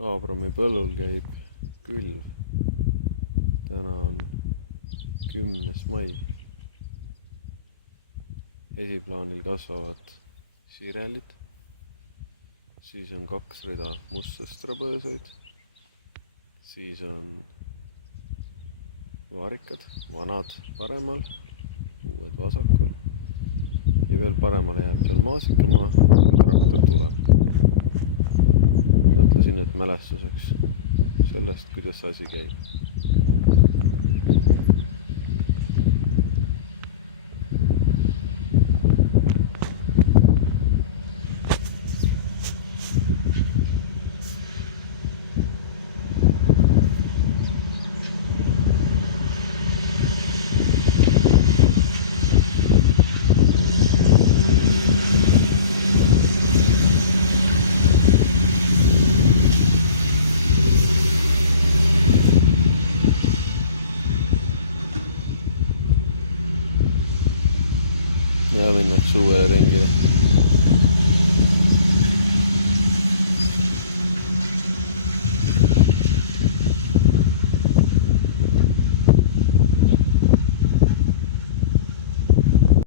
Aabrami põllul käib külv. Täna on 10. mai. Esiplaanil kasvavad sirelid, siis on 2 rida mustsõstrapõõsaid, siis on vaarikad, vanad paremal, uued vasakul ja veel paremale jääb seal maasikamaa, traktor tuleb. Mõtlesin, et mälestuseks sellest, kuidas asi käib. Ja minnes uue